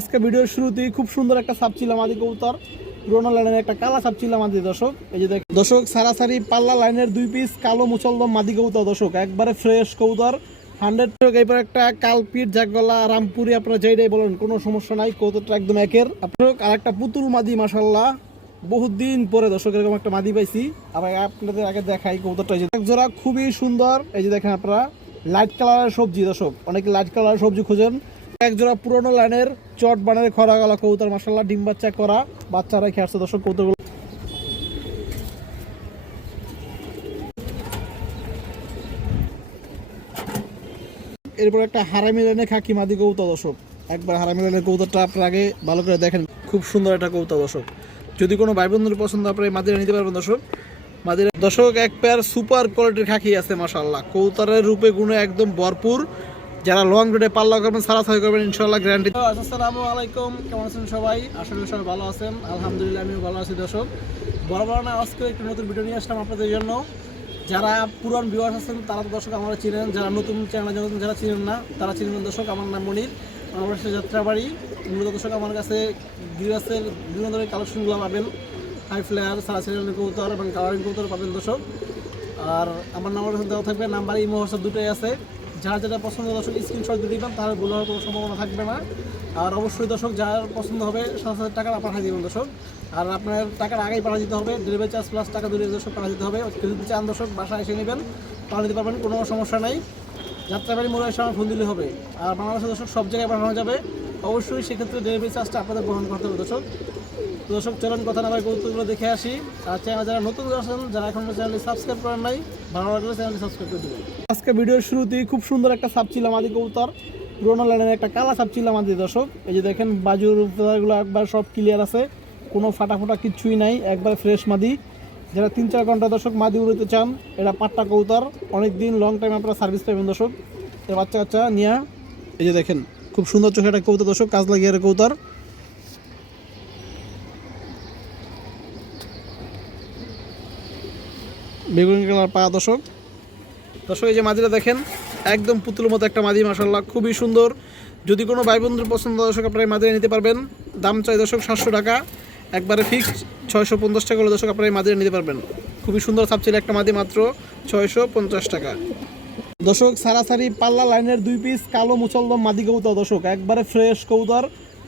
আজকে ভিডিওর শুরুতেই খুব সুন্দর একটা সাপ ছিলাম আদি কবুতর। পুরোনো লাইনের একটা কালা সাপ ছিলাম আদি দর্শক। এই যে দেখ দর্শক, সারাসারি পাল্লা লাইনের দুই পিস কালো মুচলদম মাদি কবুতর, দর্শক। একবারে ফ্রেশ কবুতর। হান্ড্রেড এরপর একটা কালপিট জাগলা রামপুরি, আপনারা যেইটাই বলেন, কোনো সমস্যা নাই, কবুতরটা একদম একের। আপনার আর একটা পুতুল মাদি মাসাল্লাহ বহুত দিন পরে, দর্শক, এরকম একটা মাদি পাইছি। আবার আপনাদের আগে দেখাই কবুতরটা যে জোড়া খুবই সুন্দর। এই যে দেখেন আপনারা লাইট কালারের সবজি, দর্শক। অনেকে লাইট কালারের সবজি খুঁজেন। এক জোড়া পুরোনো লাইনের চট বানের খরা গলা, কবুতর মাসাল্লাহ ডিম বাচ্চা করা বাচ্চারা খেয়ে আসছে। দর্শক, কবুতরগুলো এরপর একটা হারামি লাইনের খাকি মাদি কবুতর, দর্শক। একবার হারামি লাইনের কবুতরটা আপনার আগে ভালো করে দেখেন। খুব সুন্দর একটা কবুতর, দর্শক। যদি কোনো ভাই বন্ধুর পছন্দ, আপনার এই মাদিরা নিতে পারবেন, দর্শক। মাদিরা দর্শক, এক পেয়ার সুপার কোয়ালিটির খাকি আছে মাসাল্লাহ কৌতারের রূপে গুণে একদম ভরপুর। যারা লং রুটে পাল্লা করবেন সারা সারি করবেন ইনশাল্লাহ গ্যারান্টি আসসালামু আলাইকুম, কেমন আছেন সবাই? আশা করি সবাই ভালো আছেন। আলহামদুলিল্লাহ, আমিও ভালো আছি, দর্শক। বড় বড় না আজকে একটু নতুন ভিডিও নিয়ে আসলাম আপনাদের জন্য। যারা পুরান ভিউয়ার্স আছেন, তারা তো দর্শক আমরা চিনেন। যারা নতুন চ্যানেল নতুন যারা চিনেন না, তারা চিনেন দর্শক। আমার নাম মনির, আমার বাসা যাত্রাবাড়ি। মূলত দর্শক, আমার কাছে গিরাসের বিভিন্ন ধরনের কালেকশনগুলো পাবেন। হাই ফ্লেয়ার সারা সিলিন্ডার কবুতর এবং কালারিং কবুতর পাবেন, দর্শক। আর আমার নাম্বার দেওয়া থাকবে, নাম্বার ইমো হোয়াটসঅ্যাপ দুটোই আছে। যার যেটা পছন্দ দর্শক স্ক্রিনশট দিয়ে দিবেন তাহলে ভুল হওয়ার কোনো সম্ভাবনা থাকবে না। আর অবশ্যই দর্শক, যার পছন্দ হবে সাত হাজার টাকা পাঠিয়ে দিবেন দর্শক। আর আপনার টাকার আগেই পাঠিয়ে দিতে হবে ডেলিভারি চার্জ প্লাস টাকা দূরে দর্শক পাঠিয়ে দিতে হবে। যদি চান দর্শক, বাসায় এসে নেবেন, পাঠিয়ে দিতে পারবেন, কোনো সমস্যা নাই। যাত্রাবাড়ি মোড়ে এসে আমার ফোন দিলে হবে। আর বাংলাদেশের দর্শক সব জায়গায় পাঠানো যাবে। অবশ্যই সেক্ষেত্রে ডেলিভারি চার্জটা আপনাদের বহন করতে হবে দর্শক। দর্শক চলুন কথা না ভাই কৌতুকগুলো দেখে আসি। আর চ্যানেল যারা নতুন আছেন, যারা এখন চ্যানেলটি সাবস্ক্রাইব করেন নাই, ভালো লাগলে চ্যানেলটি সাবস্ক্রাইব করে দেবেন। আজকে ভিডিওর শুরুতেই খুব সুন্দর একটা সাপ ছিল আদি কবুতর। পুরোনো লাইনের একটা কালা সাপ ছিল আদি দর্শক। এই যে দেখেন, বাজুরগুলো একবার সব ক্লিয়ার আছে। কোনো ফাটা ফোটা কিচ্ছুই নাই, একবার ফ্রেশ মাদি। যারা তিন চার ঘণ্টা দর্শক মাদি উড়তে চান এটা পাট্টা কবুতর। অনেক দিন লং টাইম আপনারা সার্ভিস পাবেন দর্শক। বাচ্চা কাচ্চা নিয়ে। এই যে দেখেন, খুব সুন্দর চোখে একটা কবুতর দর্শক কাজ লাগিয়ে কবুতর। বেগুনি কালার পা দর্শক। দর্শক, এই যে মাদিটা দেখেন, একদম পুতুলের মতো একটা মাদি মাসাল্লাহ খুবই সুন্দর। যদি কোনো ভাই বন্ধুর পছন্দ দর্শক, আপনারা এই মাদিরা নিতে পারবেন। দাম চাই দর্শক সাতশো টাকা। একবারে ফিক্সড ছয়শো পঞ্চাশ টাকা হলে দর্শক আপনারা এই মাদিরা নিতে পারবেন। খুবই সুন্দর সাপছিল একটা মাদি মাত্র ছয়শো পঞ্চাশ টাকা। দর্শক, সারাসারি পাল্লা লাইনের দুই পিস কালো মুচলদম মাদি কবুতর, দর্শক, একবারে ফ্রেশ কবুতর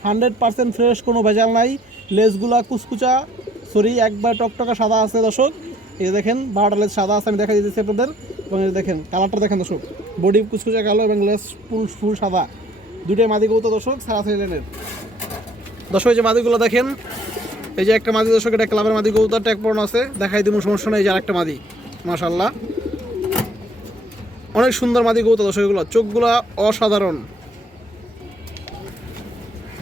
হান্ড্রেড পার্সেন্ট ফ্রেশ কোনো ভেজাল নাই। লেজগুলা কুচকুচা সরি একবার টকটকা সাদা আছে, দর্শক। এই দেখেন বারোটা লেজ সাদা আছে, আমি দেখা দিতেছি আপনাদের। এবং এই দেখেন, কালারটা দেখেন দর্শক, বডি কুচকুচা কালো এবং লেজ ফুল ফুল সাদা। দুটোই মাদি গৌত দর্শক সারাসারি লাইনের দর্শক, এই যে মাদিগুলো দেখেন, এই যে একটা মাদি দর্শক, এটা ক্লাবের মাদি কবুতর, ট্যাগ পড়ানো আছে। দেখাই দিব সমস্যা নেই যে আরেকটা মাদি মাশাল্লাহ অনেক সুন্দর মাদি কবুতর দর্শক এগুলো, চোখগুলা অসাধারণ।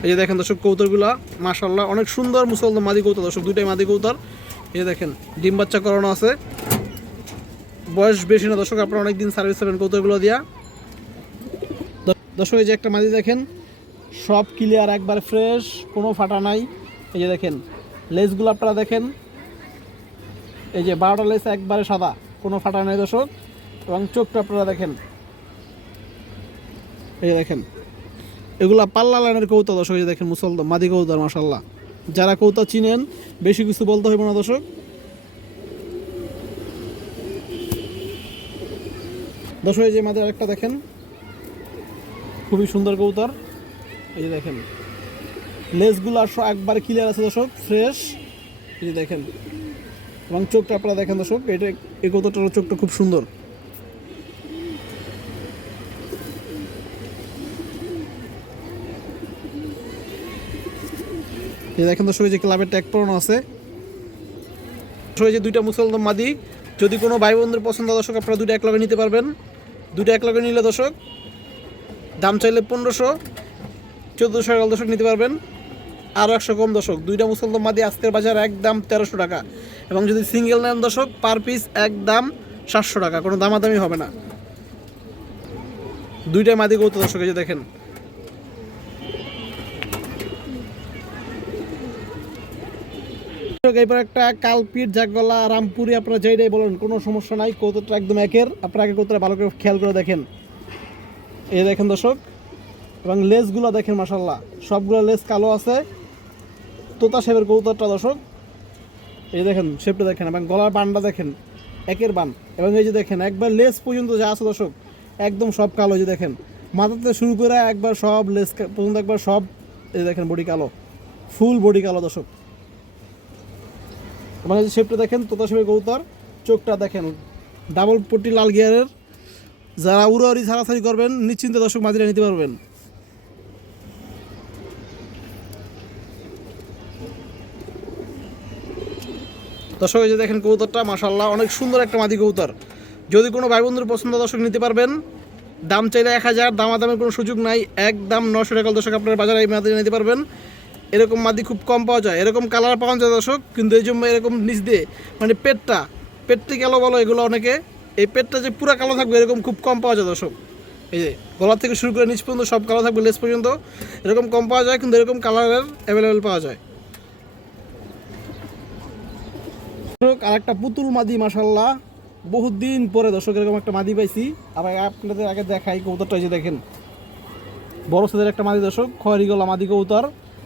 এই যে দেখেন দর্শক কৌতরগুলা মাশাল্লাহ অনেক সুন্দর মুসলমান মাদি কৌতর দর্শক, দুইটাই মাদি কৌতর এই দেখেন, ডিম বাচ্চা করানো আছে। বয়স বেশি না, দর্শক, আপনারা অনেকদিন সার্ভিস পাবেন কৌতুকগুলো দিয়া। দর্শক, এই যে একটা মাদি দেখেন, সব ক্লিয়ার একবার ফ্রেশ কোনো ফাটা নাই। এই যে দেখেন লেসগুলো আপনারা দেখেন, এই যে বারোটা লেস একবারে সাদা, কোনো ফাটা নাই দর্শক। এবং চোখটা আপনারা দেখেন, এই দেখেন, এগুলা পাল্লা লাইনের কৌতা দর্শক, এই দেখেন, মুসলদম, মাদি কৌতার মাসাল্লাহ যারা কৌতা চিনেন, বেশি কিছু বলতে হইব না, দর্শক। দর্শক, এই যে মাদের আরেকটা দেখেন। খুবই সুন্দর কৌতার। এই দেখেন। লেসগুলো একবার ক্লিয়ার আছে, দর্শক ফ্রেশ এই দেখেন। এবং চোখটা আপনারা দেখেন, দর্শক, এটা এই কৌতাটার চোখটা খুব সুন্দর। এই দেখেন এই যে ক্লাবের ট্যাগ পড়ানো আছে। যে দুইটা মুসলমান মাদি, যদি কোনো ভাই বন্ধুর পছন্দ দর্শক, আপনারা দুইটা এক লগে নিতে পারবেন। দুইটা এক লগে নিলে দর্শক, দাম চাইলে পনেরোশো, চোদ্দোশো টাকা দর্শক নিতে পারবেন। আরও একশো কম দর্শক, দুইটা মুসলমান মাদি আজকের বাজার একদম তেরোশো টাকা। এবং যদি সিঙ্গেল নেন দর্শক পার পিস একদম সাতশো টাকা, কোনো দামাদামি হবে না। দুইটাই মাদি কৌতো দর্শক, এই যে দেখেন। এবার একটা কালপিট জাগলা রামপুরি আপনারা যেইটাই বলেন, কোনো সমস্যা নাই কৌতরটা একদম একের। আপনারা আগে কৌতরা ভালো করে খেয়াল করে দেখেন। এই দেখেন দর্শক, এবং লেসগুলো দেখেন মাসাল্লাহ সবগুলো লেস কালো আছে। তোতা শেপের কৌতারটা দর্শক। এই দেখেন, শেপটা দেখেন, এবং গলার বানটা দেখেন, একের বান। এবং এই যে দেখেন, একবার লেস পর্যন্ত যা আছে দর্শক, একদম সব কালো যে দেখেন। মাথাতে শুরু করে একবার সব লেস পর্যন্ত একবার সব, এই দেখেন, বডি কালো। ফুল বডি কালো দর্শক। এই যে শেপটা দেখেন, তোতা শেপের কৌতার চোখটা দেখেন ডাবল পট্টি লাল গিয়ারের যারা উড়াউড়ি, ছাড়াছাড়ি করবেন, নিশ্চিন্তে দর্শক মাদিরা নিতে পারবেন। দর্শক যে দেখেন কবুতরটা মাশাল্লাহ অনেক সুন্দর একটা মাদি কবুতর। যদি কোনো ভাই বন্ধুর পছন্দ, দর্শক, নিতে পারবেন। দাম চাইলে এক হাজার, দামাদামের কোনো সুযোগ নাই। একদম নশো টাকা দর্শক আপনার বাজারে এই মাদি নিতে পারবেন। এরকম মাদি খুব কম পাওয়া যায়, এরকম কালার পাওয়া যায় দর্শক, কিন্তু এই জন্য এরকম নিচ দিয়ে মানে পেটটা, পেটটি কালো বলো এগুলো অনেকে, এই পেটটা যে পুরো কালো থাকবে এরকম খুব কম পাওয়া যায় দর্শক। এই যে গলা থেকে শুরু করে নিচ পর্যন্ত সব কালো থাকবে লেস পর্যন্ত, এরকম কম পাওয়া যায়, কিন্তু এরকম কালারের অ্যাভেলেবেল পাওয়া যায়। আর একটা পুতুল মাদি মাসাল্লাহ বহুত দিন পরে দর্শক, এরকম একটা মাদি পাইছি। আবার আপনাদের আগে দেখাই কৌতরটা এই যে দেখেন। বড় সাদের একটা মাদি দর্শক, খয়রি গলা মাদি কৌতর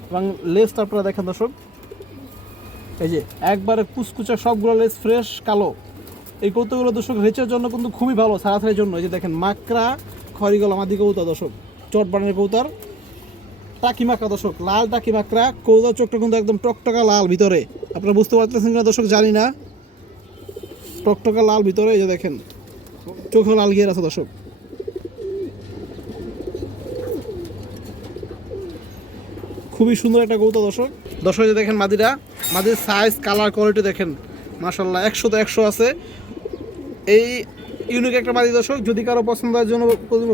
এবং লেসটা আপনারা দেখেন দর্শক, এই যে একবারে কুচকুচা সবগুলো লেস ফ্রেশ, কালো। এই কৌতুকগুলো দর্শক রেচের জন্য কিন্তু খুবই ভালো, সারাসারির জন্য। এই যে দেখেন, মাকড়া খয়রি গলা মাদি কৌতর দর্শক চট বানের কৌতর টাকি মাকড়া দর্শক, লাল টাকি মাকড়া কৌতার চোখটা কিন্তু একদম টকটকা লাল ভিতরে। আপনারা বুঝতে পারতেছেন কিনা দর্শক, জানি না। টকটকা লাল ভিতরে, এই যে দেখেন চোখে লাল গিয়ে আছে দর্শক। খুবই সুন্দর একটা গৌতা দর্শক। দর্শক যে দেখেন মাদিরা, মাদির সাইজ কালার কোয়ালিটি দেখেন। মাশাল্লাহ একশো তো একশো আছে। এই ইউনিক একটা মাদি, দর্শক, যদি কারও পছন্দ হয়, জন্য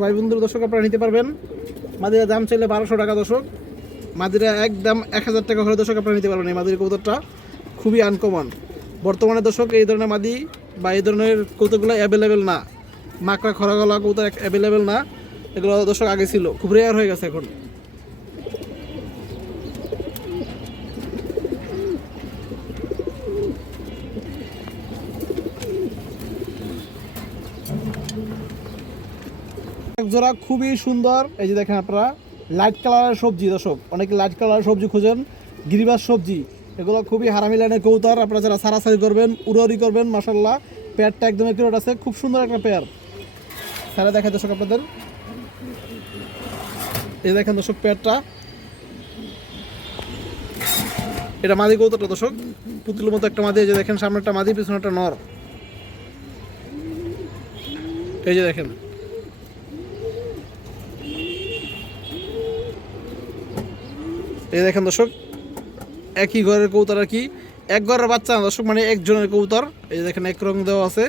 ভাই বন্ধুর দর্শক আপনারা নিতে পারবেন। মাদিরা দাম চাইলে বারোশো টাকা, দর্শক। মাদিরা একদম এক হাজার টাকা হলে, দর্শক, আপনারা নিতে পারবেন এই মাদির কৌতরটা খুবই আনকমন বর্তমানে, দর্শক, এই ধরনের মাদি বা এই ধরনের কৌতুকগুলো অ্যাভেলেবেল না। মাকড়া খরা গলা কৌতুক অ্যাভেলেবেল না। এগুলো, দর্শক, আগে ছিল। খুব রেয়ার হয়ে গেছে এখন। এক জোড়া খুবই সুন্দর। এই যে দেখেন আপনারা, লাইট কালারের সবজি, দর্শক, অনেকে লাইট কালারের সবজি খুঁজেন, গিরিবাস সবজি, এগুলো খুবই হারামি লাইনের কৌতার আপনারা যারা সারাসারি করবেন, উড়াউড়ি করবেন মাসাল্লাহ পেয়ারটা একদম একুরেট আছে খুব সুন্দর একটা পেয়ার। স্যারে দেখেন দর্শক আপনাদের। এই দেখেন দর্শক পেয়ারটা। এটা মাদি কৌতারটা দর্শক, পুতুলের মতো একটা মাদি, এই যে দেখেন সামনে একটা মাদি পিছনে একটা নর। এই যে দেখেন এই দেখেন দর্শক, একই ঘরের কৌতার আর কি। এক ঘরের বাচ্চা না দর্শক মানে একজনের কৌতার এই দেখেন, এক রং দেওয়া আছে।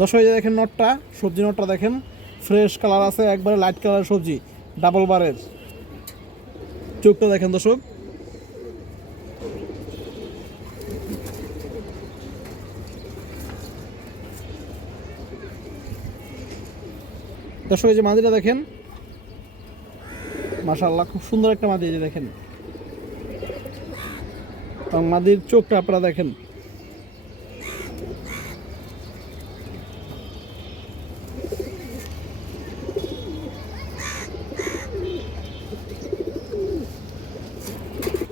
দর্শক, এই যে দেখেন নটটা, সবজি নটটা দেখেন। ফ্রেশ কালার আছে, একবারে লাইট কালার সবজি ডাবল বারের। চোখটা দেখেন দর্শক। দর্শক যে মাদিটা দেখেন, মাশাআল্লাহ, খুব সুন্দর একটা মাদি যে দেখেন। এবং মাদির চোখটা আপনারা দেখেন।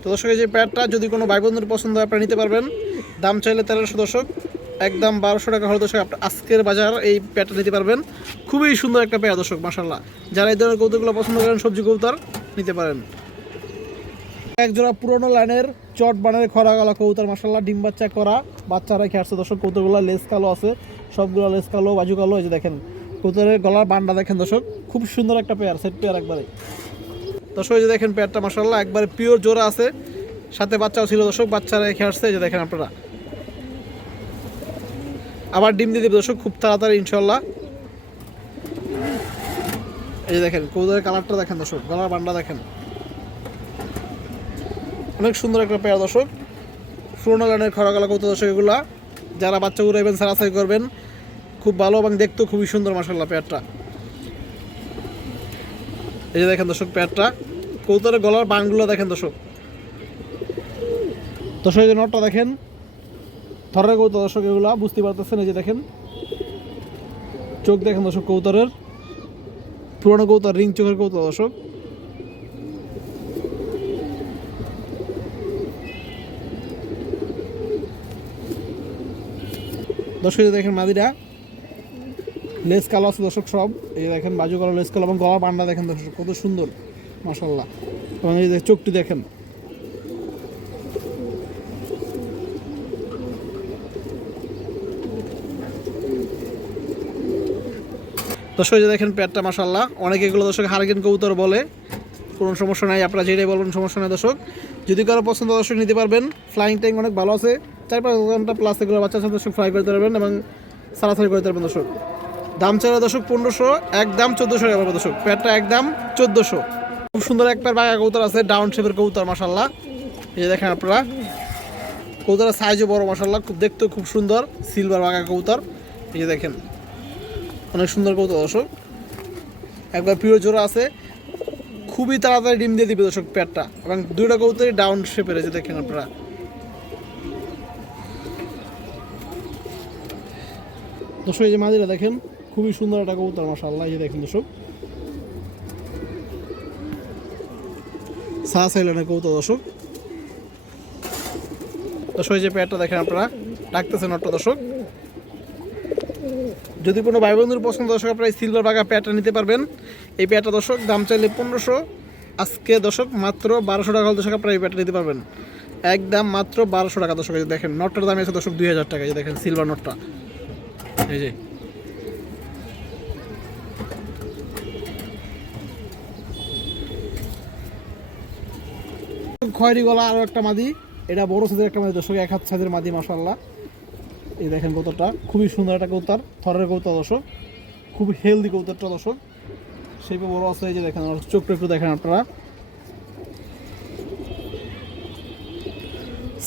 তো দর্শক, এই যে প্যাডটা যদি কোনো ভাই বন্ধুর পছন্দ হয়, আপনারা নিতে পারবেন। দাম চাইলে তেরোশো দর্শক। একদম বারোশো টাকা হলে দর্শক, আপনার আজকের বাজার, এই প্যাডটা নিতে পারবেন। খুবই সুন্দর একটা পেয়ার দর্শক মাসাল্লাহ যারা এই ধরনের কৌতুকগুলো পছন্দ করেন, সবজি কৌতার নিতে পারেন। এক জোড়া পুরোনো লাইনের চট বানের খরা গলা কৌতার মাসাল্লাহ ডিম বাচ্চা করা বাচ্চারা খেয়ে আসছে দর্শক কৌতুকগুলো লেস কালো আছে, সবগুলো লেস কালো, বাজু কালো, এই যে দেখেন কৌতারের গলার বান্ডা দেখেন দর্শক, খুব সুন্দর একটা পেয়ার, সেট পেয়ার একবারে। দর্শক, এই যে দেখেন পেয়ারটা মাসাল্লাহ একবারে পিওর জোড়া আছে, সাথে বাচ্চাও ছিল দর্শক বাচ্চারা রেখে আসছে, এই যে দেখেন আপনারা। আবার ডিম দিয়ে দেবে। দর্শক, খুব তাড়াতাড়ি ইনশাল্লাহ এই যে দেখেন কৌদারের কালারটা দেখেন দর্শক, গলার বান্ডা দেখেন। অনেক সুন্দর একটা পেয়ার দর্শক। পুরোনো লাইনের খরা গলা কৌতা দর্শক এগুলা। যারা বাচ্চা উড়াইবেন, সারাসারি করবেন, খুব ভালো এবং দেখতেও খুবই সুন্দর মাসাল্লাহ পেয়ারটা এই যে দেখেন দর্শক পেয়ারটা কৌতারের গলার বানগুলো দেখেন দর্শক। দর্শক, এই যে নটটা দেখেন। থরের কৌতা দর্শক এগুলা বুঝতে পারতেছেন এই যে দেখেন। চোখ দেখেন দর্শক কৌতারের পুরনো কৌতার রিং চোখের কৌতার দর্শক। দর্শক দেখেন মাদিরা। লেস কালো আছে দর্শক সব। এই দেখেন বাজু কালো লেস কালো এবং গলা পান্ডা দেখেন দর্শক, কত সুন্দর মাসাল্লাহ এবং এই যে চোখটি দেখেন। দর্শক যে দেখেন পেটটা মাসাল্লাহ অনেকে এগুলো দর্শক হারগেন কবুতর বলে। কোনো সমস্যা নাই, আপনারা যেটাই বলবেন সমস্যা নাই দর্শক। যদি কারও পছন্দ দর্শক নিতে পারবেন। ফ্লাইং ট্যাঙ্ক অনেক ভালো আছে। চার পাঁচ ঘণ্টা প্লাস এগুলো বাচ্চা সাথে দর্শক ফ্লাই করতে পারবেন এবং সারাসারি করতে পারবেন দর্শক। দাম চাইলে দর্শক পনেরোশো, একদম চোদ্দোশো টাকা দর্শক। পেটটা একদম চোদ্দোশো। খুব সুন্দর এক পেয়ার বাঘা কৌতর আছে ডাউন শেপের কৌতর মাসাল্লাহ এই দেখেন আপনারা। কৌতরের সাইজও বড় মাসাল্লাহ খুব দেখতেও খুব সুন্দর সিলভার বাঘা কৌতর এই দেখেন। অনেক সুন্দর কৌতর দর্শক। একবার প্রিয় জোড়া আছে, খুবই তাড়াতাড়ি ডিম দিয়ে দিবে, দর্শক, পেটটা। এবং দুইটা কৌতরই ডাউন শেপের এই যে দেখেন আপনারা। দর্শক, এই যে মাদিরা দেখেন, খুবই সুন্দর একটা কবুতর, মাশাআল্লাহ, এই যে দেখেন, দর্শক। সা সাইলেনের কবুতর, দর্শক। দর্শক, এই যে পেটটা দেখেন আপনারা ডাকতেছেন একটা দর্শক। যদি কোনো ভাই বন্ধুর পছন্দ, দর্শক, আপনারা সিলভার বাগা প্যাটটা নিতে পারবেন। এই প্যাটটা দর্শক, দাম চাইলে পনেরোশো, আজকে, দর্শক, মাত্র বারোশো টাকা দর্শক, আপনারা এই প্যাটটা নিতে পারবেন। একদম মাত্র বারোশো টাকা, দর্শক দেখেন নটটার দাম আছে দর্শক, দুই হাজার টাকা দেখেন সিলভার নটটা এই যে। খয়েরি গলা আরও একটা মাদি, এটা বড় সাইজের একটা মাদি, দর্শক, এক হাত সাইজের মাদি মাসাল্লাহ এই দেখেন কৌতরটা খুবই সুন্দর একটা কৌতার থরের কৌতার দর্শক। খুব হেলদি কৌতারটা দর্শক। সেই বড় আছে, এই যে দেখেন আর চোখটা একটু দেখেন আপনারা।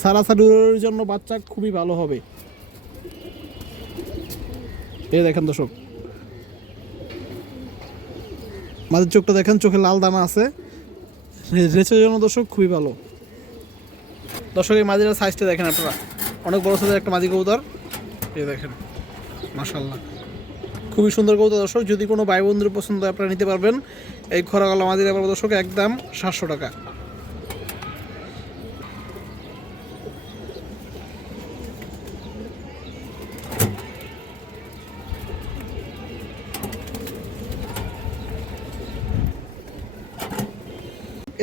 সারাসারির জন্য বাচ্চা খুবই ভালো হবে। এই দেখেন দর্শক। মাঝের চোখটা দেখেন, চোখে লাল দানা আছে। রেচের জন্য দর্শক খুবই ভালো। দর্শক, এই মাঝির সাইজটা দেখেন আপনারা। অনেক বড় সাইজের একটা মাঝি কবুতর। এই দেখেন। মাশাল্লাহ খুবই সুন্দর কবুতর দর্শক। যদি কোনো ভাই বন্ধুর পছন্দ আপনারা নিতে পারবেন। এই খরাগলা মাঝির আবার দর্শক একদম সাতশো টাকা।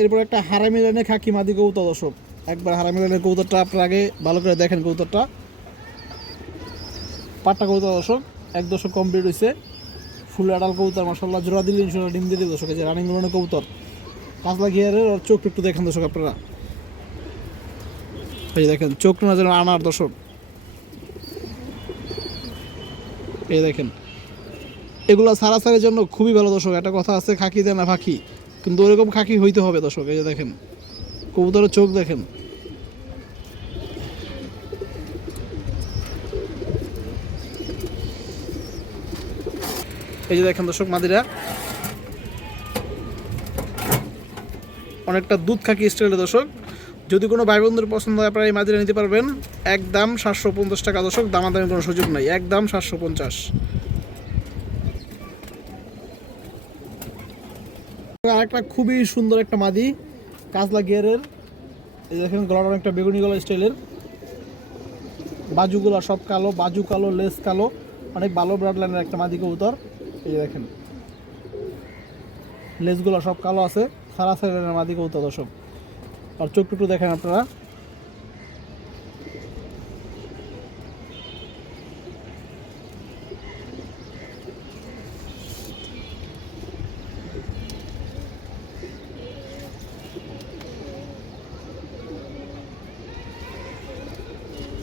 এরপর একটা হারামি লাইনে খাকি মাদি কৌতা দর্শক। একবার হারামি কৌতারটা আপনার আগে ভালো করে দেখেন কৌতারটা পাট্টা কৌতা দর্শক, এক দশক কমপ্লিট হয়েছে ফুল আডাল কৌতার মাসাল্লাহ জোড়া দিলে ইনশাল্লাহ ডিম দিয়ে দর্শক যে রানিং গুলোনের কৌতর কাঁচলা ঘিয়ারের আর চোখ একটু দেখেন দর্শক আপনারা। এই দেখেন, চোখ না যেন আনার দর্শক। এই দেখেন, এগুলো সারাসারের জন্য খুবই ভালো দর্শক। একটা কথা আছে, খাকি দেয় না ফাঁকি। কিন্তু ওরকম খাকি হইতে হবে দর্শক, এই যে দেখেন, কবুতরের চোখ দেখেন। এই যে দেখেন দর্শক মাদিরা। অনেকটা দুধ খাকি স্টাইলের দর্শক। যদি কোনো ভাই বন্ধুর পছন্দ হয়, আপনারা এই মাদিরা নিতে পারবেন। একদম সাতশো পঞ্চাশ টাকা দর্শক, দামাদামি কোনো সুযোগ নাই। একদম সাতশো পঞ্চাশ। আরেকটা খুবই সুন্দর একটা মাদি, কাজলা গিয়ারের। এই দেখেন গলাটা অনেকটা বেগুনি গলা স্টাইলের বাজুগুলো সব কালো, বাজু কালো, লেস কালো, অনেক ভালো ব্রাড লাইনের একটা মাদি কবুতর। দেখেন। লেসগুলো সব কালো আছে, সারা সাইডের মাদি কবুতর দর্শক। আর চোখ টুকু দেখেন আপনারা।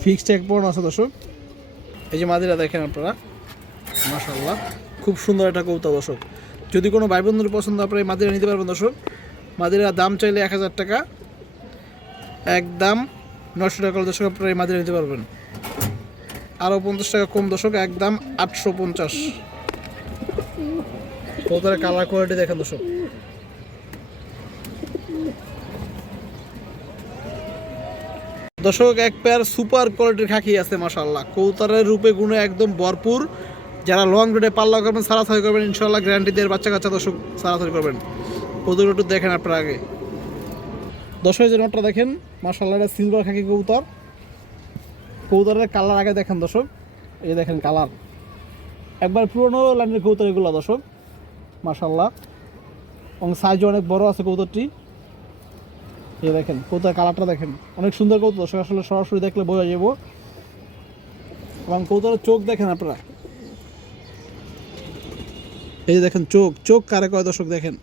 ফিক্সড এক পড়ানো আছে দর্শক। এই যে মাদিরা দেখেন আপনারা। মাশাল্লাহ খুব সুন্দর একটা কৌতা দর্শক। যদি কোনো ভাই বন্ধুর পছন্দ, আপনারা এই মাদিরা নিতে পারবেন, দর্শক। মাদিরা দাম চাইলে এক হাজার টাকা। একদম নশো টাকা দর্শক, আপনারা এই মাদিরা নিতে পারবেন। আরও পঞ্চাশ টাকা কম, দর্শক একদম আটশো পঞ্চাশ। কৌতার কালার কোয়ালিটি দেখেন, দর্শক। দর্শক, এক পেয়ার সুপার কোয়ালিটির খাকি আছে মাশাল্লাহ কৌতারের রূপে গুণে একদম ভরপুর। যারা লং রুটে পাল্লা করবেন সারাসারি করবেন ইনশাল্লাহ গ্যারান্টি দিয়ে বাচ্চা কাচ্চা দর্শক সারাসারি করবেন। ওদের একটু দেখেন আপনারা আগে। দর্শক যে নোটটা দেখেন মার্শাল্লাহ সিলভার খাকি কবুতর। কবুতরের কালার আগে দেখেন দর্শক। এই দেখেন কালার একবার পুরনো লাইনের কবুতর এগুলো দর্শক। মার্শাল্লাহ এবং সাইজ অনেক বড় আছে কবুতরটি। এই দেখেন কবুতর কালারটা দেখেন। অনেক সুন্দর কবুতর দর্শক, আসলে সরাসরি দেখলে বোঝা যাব। এবং কবুতরের চোখ দেখেন আপনারা। এই যে দেখেন, চোখ চোখ কারে কয় দর্শক দেখেন?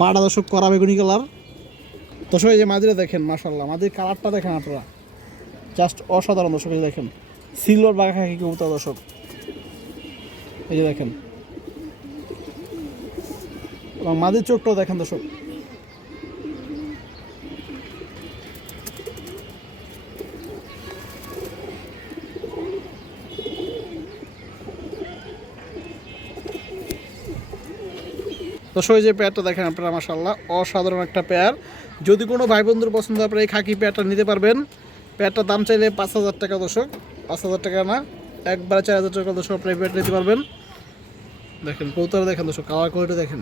পাড়া দর্শক করা বেগুনি কালার। দর্শক, এই যে মাদিরা দেখেন মাশাল্লাহ মাদির কালারটা দেখেন আপনারা। জাস্ট অসাধারণ দর্শক দেখেন। সিলভার বাঘা খাকি কবুতর দর্শক। এই যে দেখেন। এবং মাদির চোখটাও দেখেন দর্শক। দর্শক, এই যে পেয়ারটা দেখেন আপনারা মাসাল্লাহ অসাধারণ একটা পেয়ার। যদি কোনো ভাই বন্ধুর পছন্দ আপনারা এই খাকি পেয়ারটা নিতে পারবেন। পেয়ারটার দাম চাইলে পাঁচ হাজার টাকা দর্শক, পাঁচ হাজার টাকা না একবারে চার হাজার টাকা দর্শক আপনি ব্যাট নিতে পারবেন। দেখেন কৌতারা দেখেন দর্শক কালার কোয়ালিটি দেখেন।